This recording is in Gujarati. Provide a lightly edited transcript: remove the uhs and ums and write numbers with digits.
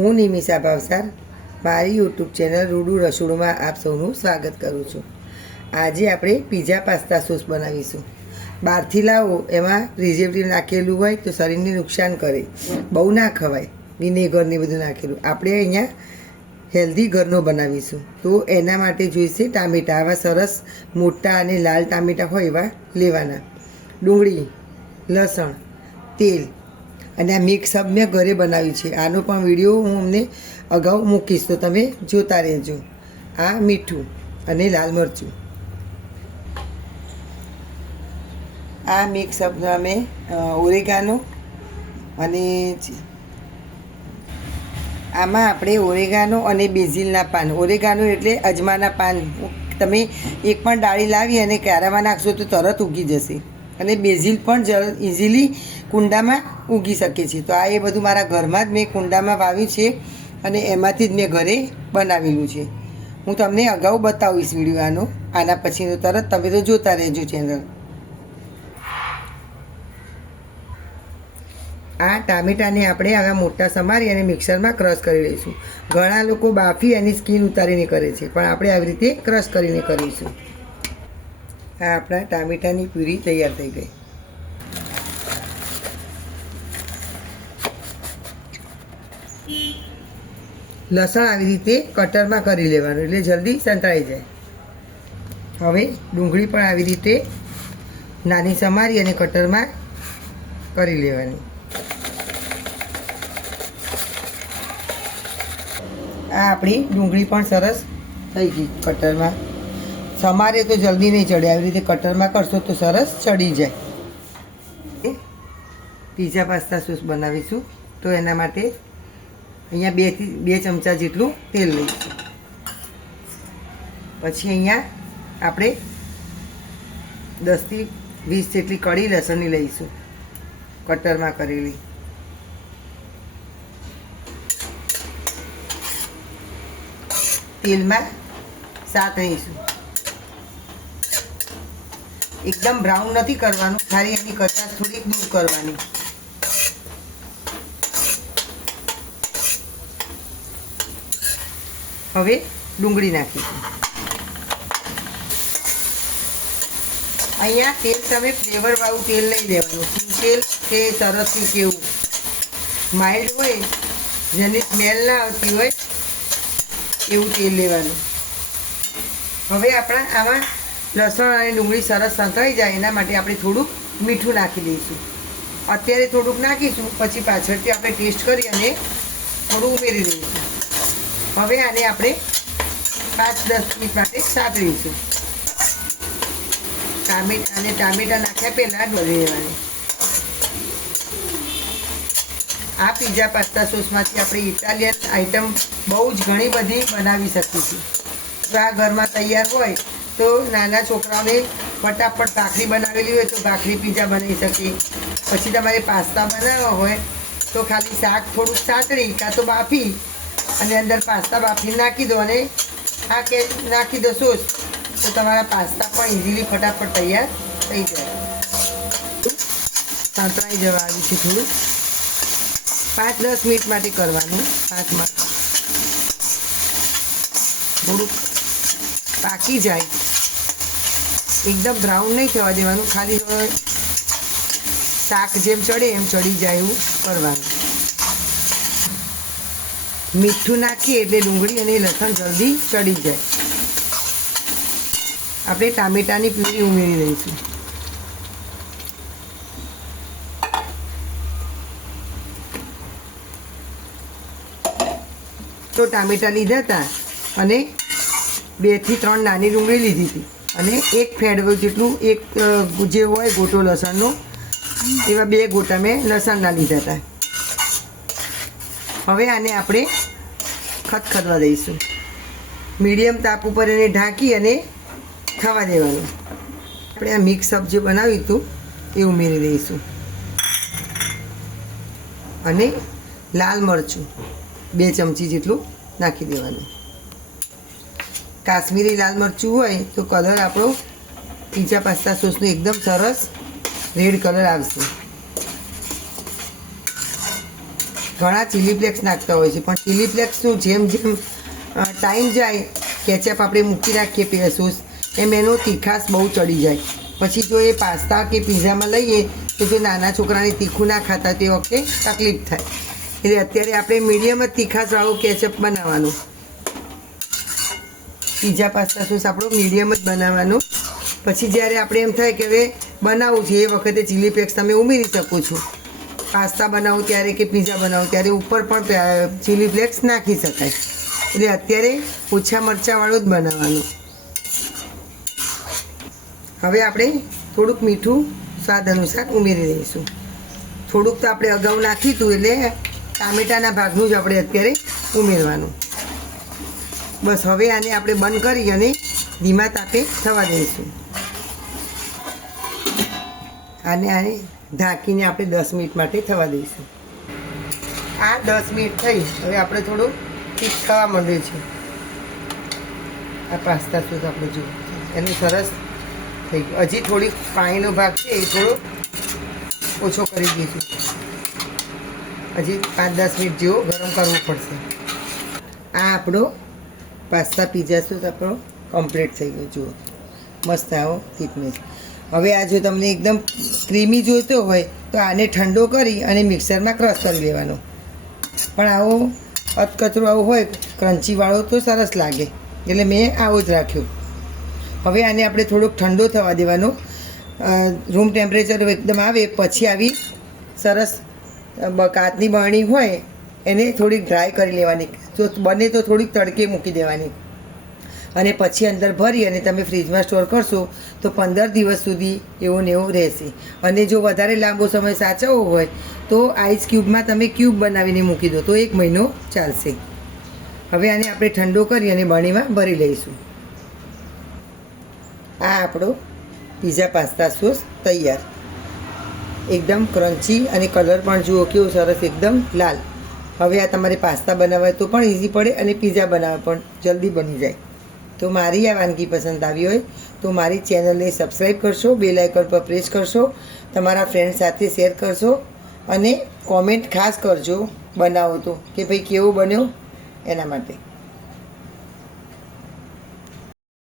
હું નિમિષા ભાવસાર મારી યુટ્યુબ ચેનલ રૂડુ રસોડુંમાં આપ સૌનું સ્વાગત કરું છું। આજે આપણે પીઝા પાસ્તા સોસ બનાવીશું। બહારથી લાવો એમાં પ્રિઝર્વેટિવ નાખેલું હોય તો શરીરને નુકસાન કરે, બહુ ના ખવાય, વિનેગર ને બધું નાખેલું। આપણે અહીંયા હેલ્ધી ઘરનો બનાવીશું, તો એના માટે જોઈશે ટામેટાં। આવા સરસ મોટા અને લાલ ટામેટાં હોય એવા લેવાના, ડુંગળી, લસણ, તેલ, અને આ મિક્સઅપ મેં ઘરે બનાવ્યું છે। આનો પણ વિડીયો હું અમને અગાઉ મૂકીશ, તો તમે જોતા રહેજો। આ મીઠું અને લાલ મરચું, આ મિક્સઅપમાં મેં ઓરેગાનો અને આમાં આપણે ઓરેગાનો અને બેઝિલના પાન, ઓરેગાનો એટલે અજમાના પાન, તમે એક પણ ડાળી લાવી અને ક્યારામાં નાખશો તો તરત ઉગી જશે। અને બેઝિલ પણ ઇઝીલી કુંડામાં ઉગી શકે છે। તો આ એ બધું મારા ઘરમાં જ મેં કુંડામાં વાવ્યું છે અને એમાંથી જ મેં ઘરે બનાવેલું છે। હું તમને અગાઉ બતાવીશ વિડીયો આના પછીનો, તરત તમે તો જોતા રહેજો ચેનલ। આ ટામેટાને આપણે આવા મોટા સમારી અને મિક્સરમાં ક્રશ કરી લઈશું। ઘણા લોકો બાફી એની સ્કીન ઉતારીને કરે છે, પણ આપણે આવી રીતે ક્રશ કરીને કરીશું। આ આપણા ટામેટાની પ્યુરી તૈયાર થઈ ગઈ। લસણ આવી રીતે કટરમાં કરી લેવાનું, એટલે જલ્દી સંતળાઈ જાય। હવે ડુંગળી પણ આવી રીતે નાની સમારી અને કટરમાં કરી લેવાની। આ આપણી ડુંગળી પણ સરસ થઈ ગઈ કટરમાં। સમારે તો જલ્દી નહીં ચડે, આવી રીતે કટરમાં કરશો તો સરસ ચડી જાય। પીઝા પાસ્તા સોસ બનાવીશું, તો એના માટે અહીંયા 2 થી 2 ચમચા જેટલું તેલ લઈશું। પછી અહીંયા આપણે 10 થી 20 જેટલી કળી લસણની લઈશું, કટરમાં કરેલી। તેલમાં સાતળીશું, એકદમ બ્રાઉન નથી કરવાનું, ખાલી એની કચાશ થોડીક દૂર કરવાની। હવે ડુંગળી નાખીશું। અહીંયા તેલ તમે ફ્લેવર વાળું તેલ લઈ લેવાનું, તેલ કે સરસ કેવું માઇલ્ડ હોય, જેની સ્મેલ ના આવતી હોય એવું તેલ લેવાનું। હવે આપણા આમાં લસણ અને ડુંગળી સરસ સંતળાઈ જાય એના માટે આપણે થોડુંક મીઠું નાખી દઈશું। અત્યારે થોડુંક નાખીશું, પછી પાછળથી આપણે ટેસ્ટ કરી અને થોડું ઉમેરી દઈશું। હવે આને આપણે 5-10 મિનિટ માટે સાતળીશું। ટામેટાં નાખ્યા પહેલાં ડોળી લેવાની। આ પીઝા પાસ્તા સોસમાંથી આપણે ઇટાલિયન આઈટમ બહુ જ ઘણી બધી બનાવી શકીશું। જો આ ઘરમાં તૈયાર હોય તો નાના છોકરાઓને ફટાફટ ભાખરી બનાવેલી હોય તો ભાખરી પીઝા બનાવી શકીએ। પછી તમારે પાસ્તા બનાવવા હોય તો ખાલી શાક થોડુંક સાતળી કાં તો બાફી અને અંદર પાસ્તા બાફી નાખી દો અને આ કે નાખી દો સોસ, તો તમારા પાસ્તા પણ ઇઝીલી ફટાફટ તૈયાર થઈ જાય। સાંતળાઈ જવા આવ્યું છે, થોડું 5-10 મિનિટ માટે કરવાનું। હાથમાં થોડુંક પાકી જાય, એકદમ બ્રાઉન નહીં થવા દેવાનું, ખાલી શાક જેમ ચડે એમ ચડી જાય એવું કરવાનું। મીઠું નાખીએ એટલે ડુંગળી અને લસણ જલ્દી ચડી જાય। આપણે ટામેટાની પ્યુરી ઉમેરી દઈશું। તો ટામેટાં લીધા હતા અને 2 થી 3 નાની ડુંગળી લીધી હતી અને એક ફેડવો જેટલું, એક જે હોય ગોટો લસણનો, એવા 2 ગોટા મેં લસણના લીધા હતા। હવે આને આપણે ખદખદવા દઈશું, મીડિયમ તાપ ઉપર એને ઢાંકી અને ખાવા દેવાનું। આપણે આ મિક્સઅપ જે બનાવ્યું હતું એ ઉમેરી દઈશું અને લાલ મરચું 2 ચમચી જેટલું નાખી દેવાનું। કાશ્મીરી લાલ મરચું હોય તો કલર આપણો પીઝા પાસ્તા સોસનો એકદમ સરસ રેડ કલર આવશે। ઘણા ચીલી ફ્લેક્સ નાખતા હોય છે, પણ ચીલી ફ્લેક્સનું જેમ જેમ ટાઈમ જાય, કેચઅપ આપણે મૂકી રાખીએ સોસ, એમ એનો તીખાશ બહુ ચડી જાય. પછી જો એ પાસ્તા કે પીઝામાં લઈએ તો જો નાના છોકરાને તીખું ના ખાતા તે વખતે તકલીફ થાય. એટલે અત્યારે આપણે મીડિયમ જ તીખાશવાળું કેચઅપ બનાવવાનું. પીઝા પાસ્તા સોસ આપણો મીડિયમ જ બનાવવાનો. પછી જ્યારે આપણે એમ થાય કે હવે બનાવવું છે, એ વખતે ચીલી ફ્લેક્સ તમે ઉમેરી શકો છો. પાસ્તા બનાવો ત્યારે કે પીઝા બનાવો ત્યારે ઉપર પણ ચીલી ફ્લેક્સ નાખી શકાય. એટલે અત્યારે ઓછા મરચાંવાળું જ બનાવવાનું. હવે આપણે થોડુંક મીઠું સ્વાદ અનુસાર ઉમેરી દઈશું. થોડુંક તો આપણે અગાઉ નાખ્યું હતું, એટલે ટામેટાના ભાગનું જ આપણે અત્યારે ઉમેરવાનું. બસ હવે આને આપણે બંધ કરી અને ધીમા તાપે થવા દઈશું. આને ઢાંકીને આપણે 10 મિનિટ માટે થવા દઈશું. આ 10 મિનિટ થઈ, હવે આપણે થોડું ઠીક થવા માંડ્યું છે. આ પાસ્તા સોસ આપણે જુઓ એનું સરસ થઈ ગયું. હજી થોડીક પાણીનો ભાગ છે એ થોડો ઓછો કરી દઈશું. હજી 5-10 મિનિટ જેવો ગરમ કરવું પડશે. આ આપણો પાસ્તા પીઝા સોસ આપણો કમ્પ્લીટ થઈ ગયો. જુઓ મસ્ત આવો થિકનેસ. હવે આ જો તમને એકદમ ક્રીમી જોઈતો હોય તો આને ઠંડો કરી અને મિક્સરમાં ક્રશ કરી લેવાનો. પણ આવો અધકચરો આવો હોય ક્રન્ચીવાળો તો સરસ લાગે, એટલે મેં આવો જ રાખ્યો. હવે આને આપણે થોડોક ઠંડો થવા દેવાનો. રૂમ ટેમ્પરેચર એકદમ આવે પછી આવી સરસ કાચની બરણી હોય એને થોડીક ડ્રાય કરી લેવાની. જો બને તો થોડીક તડકે મૂકી દેવાની, અને પછી અંદર ભરી અને તમે ફ્રીજમાં સ્ટોર કરશો તો 15 દિવસ સુધી એવો ને એવો રહેશે. અને જો વધારે લાંબો સમય સાચવવો હોય તો આઈસ ક્યુબમાં તમે ક્યુબ બનાવીને મૂકી દો તો 1 મહિનો ચાલશે. હવે આને આપણે ઠંડો કરી અને બરણીમાં ભરી લઈશું. આ આપણો પીઝા પાસ્તા સોસ તૈયાર. એકદમ ક્રન્ચી અને કલર પણ જુઓ કેવો સરસ, એકદમ લાલ. હવે આ તમારે પાસ્તા બનાવવા તો પણ ઇઝી પડે અને પીઝા બનાવવા પણ જલ્દી બની જાય. તો મારી આ વાનગી પસંદ આવી હોય તો મારી ચેનલને સબસ્ક્રાઈબ કરશો, બેલ આઇકન પર પ્રેસ કરશો, તમારા ફ્રેન્ડ સાથે શેર કરશો અને કોમેન્ટ ખાસ કરજો બનાવો તો કે ભાઈ કેવો બન્યો એના માટે.